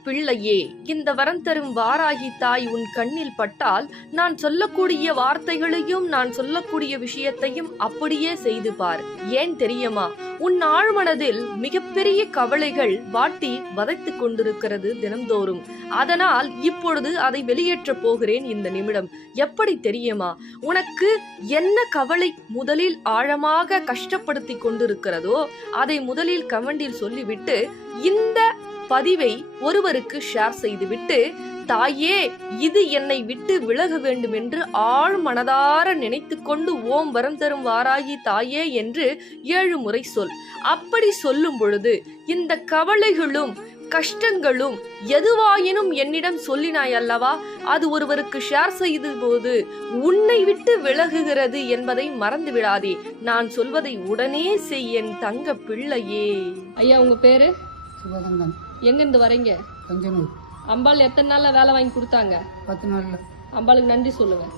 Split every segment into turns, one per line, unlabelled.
பிள்ளையே, இந்த வரம் தரும் வாராகி தாய் உன் கண்ணில் பட்டால் நான் சொல்லக்கூடிய வார்த்தைகளையும் நான் சொல்லக்கூடிய விஷயத்தையும் அப்படியே செய்து பார். ஏன் தெரியுமா? உன் ஆழ்மனதில் மிகப்பெரிய கவலைகள் வாட்டி வதைத்துக் கொண்டிருக்கிறது தினம்தோறும். அதனால் இப்பொழுது அதை வெளியேற்றப் போகிறேன் இந்த நிமிடம். எப்படி தெரியுமா? உனக்கு என்ன கவலை முதலில் ஆழமாக கஷ்டப்படுத்தி கொண்டிருக்கிறதோ அதை முதலில் கமெண்டில் சொல்லிவிட்டு இந்த பதிவை ஒருவருக்கு ஷேர் செய்துவிட்டு, தாயே இது என்னை விட்டு விலக வேண்டும் என்று ஆழ் மனதார நினைத்து கொண்டு ஓம் வரம் தரும் வாராகி தாயே என்று 7 முறை சொல். அப்படி சொல்லும் பொழுது இந்த கவலைகளும் கஷ்டங்களும் எதுவாயினும் என்னிடம் சொல்லினாய் அல்லவா, அது ஒருவருக்கு ஷேர் செய்த போது உன்னை விட்டு விலகுகிறது என்பதை மறந்து விடாதே. நான் சொல்வதை உடனே செய் என் தங்க பிள்ளையே. ஐயா, உங்க பேரு?
சுபகந்தன்.
எங்க இருந்து வரீங்க?
தஞ்சனூர்.
அம்பாள் எத்தனை நாள்ல வேலை வாங்கி கொடுத்தாங்க?
10 நாள்ல.
அம்பாளுக்கு நன்றி சொல்லுங்க.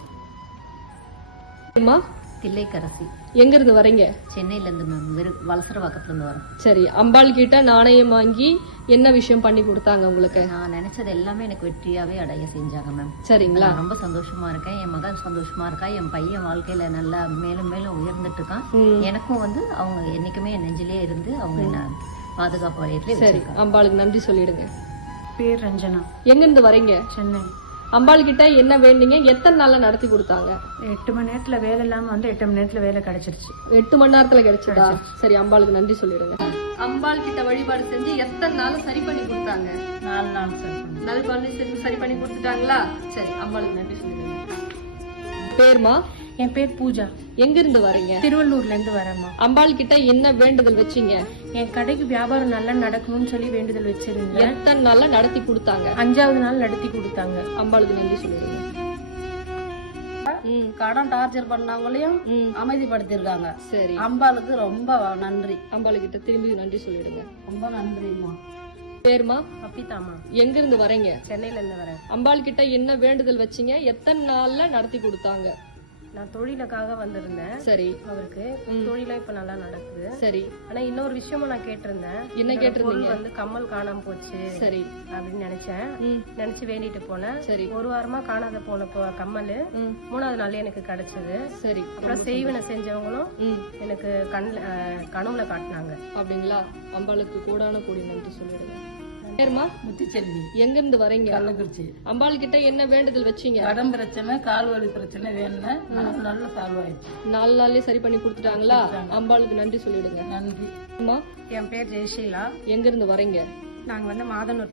தில்லைக்கரசி.
எங்க இருந்து வரீங்க?
சென்னையில இருந்து மேம், வலசரவாக்கத்துல இருந்து வரேன்.
சரி, அம்பாள் கிட்ட நாணயம் வாங்கி என்ன விஷயம் பண்ணி கொடுத்தாங்க உங்களுக்கு?
நான் நினைச்சது எல்லாமே எனக்கு வெற்றியாவே அடைய செஞ்சாங்க மேம்.
சரிங்களா?
நான் ரொம்ப சந்தோஷமா இருக்கேன். என் மகன் சந்தோஷமா இருக்கா. என் பையன் வாழ்க்கையில நல்லா மேலும் மேலும் உயர்ந்துட்டு இருக்கான். எனக்கும் அவங்க என்னைக்குமே என் நெஞ்சிலே இருந்து அவங்க என்ன பாதுகாப்பு வரையத்துல.
சரி, அம்பாளுக்கு நன்றி சொல்லிடுங்க.
பேர் ரஞ்சனா.
எங்க இருந்து வரீங்க?
சென்னை.
அம்பாள் கிட்ட என்ன வேண்டீங்க? எத்தனை நாள்ல நடத்தி கொடுத்தாங்க?
8 மணி நேரத்துல வேலை இல்லாம 8 மணி நேரத்துல வேலை கிடைச்சிருச்சு.
8 மணி நேரத்துல கிடைச்சதா? சரி, அம்பாளுக்கு நன்றி சொல்லிடுங்க. அம்பாள் கிட்ட வழிபாடு செஞ்சு எத்தனை நாள் சரி பண்ணி கொடுத்தாங்க?
4 நாள்
சரி பண்ணி கொடுத்துட்டாங்களா? சரி, அம்பாளுக்கு நன்றி சொல்லிடுங்க. பேர்மா?
என் பேர் பூஜா.
எங்க இருந்து வரீங்க?
திருவள்ளூர்ல இருந்து வரேம்மா.
அம்பாள் கிட்ட என்ன வேண்டுதல் வச்சீங்க?
என் கடைக்கு வியாபாரம் நல்லா நடக்கணும்னு சொல்லி வேண்டுதல் வச்சிருந்தேன்.
எத்தனை நாள்ல நடத்தி கொடுத்தாங்க?
5வது நாள் நடத்தி கொடுத்தாங்க.
அம்பாளுக்கு நன்றி சொல்லிடுங்க.
கடன் டார்ச்சர் பண்ணவங்களையும் அமைதிப்படுத்திருக்காங்க.
சரி,
அம்பாளுக்கு ரொம்ப நன்றி.
அம்பாள் கிட்ட திரும்பி நன்றி சொல்லிடுங்க.
ரொம்ப நன்றிமா.
பேர்மா?
அப்பிதாமா.
எங்க இருந்து வரீங்க?
சென்னையில இருந்து வரேன்.
அம்பாள் கிட்ட என்ன வேண்டுதல் வச்சீங்க? எத்தனை நாள்ல நடத்தி கொடுத்தாங்க?
நான் தொழிலுக்காக வந்திருந்தேன்.
சரி,
அவருக்கு தொழிலும் இப்ப நல்லா நடக்குது.
சரி.
ஆனா இன்னொரு விஷயமும் நான் கேட்டிருந்தேன்.
என்ன கேட்டிருந்தீங்க?
கம்மல் காணாம போச்சு.
சரி
அப்படின்னு நினைச்சு வேண்டிட்டு போனேன்.
சரி.
1 வாரமா காணாத போன கம்மல் 3வது நாள் எனக்கு கிடைச்சது.
சரி.
அப்புறம் செய்வினை செஞ்சவங்களும் எனக்கு கனவுல காட்டினாங்க.
அப்படிங்களா? அம்பாளுக்கு கூடான கூடி நன்றி சொல்லிடுங்க. பேர்மா?
முத்திச்செல்வி.
எங்க இருந்து வரீங்க?
கள்ளக்குறிச்சி.
அம்பாள் கிட்ட என்ன வேண்டுதல் வச்சீங்க?
கடன் பிரச்சனை, கால் வலி பிரச்சனை வேணும்னா நல்ல சால்வ் ஆயிடுச்சு.
4 நாள்லயே சரி பண்ணி கொடுத்துட்டாங்களா? அம்பாளுக்கு நன்றி சொல்லிடுங்க.
நன்றி.
என் பேர் ஜெயசீலா.
எங்க இருந்து வரீங்க?
நாங்க மாதனூர்.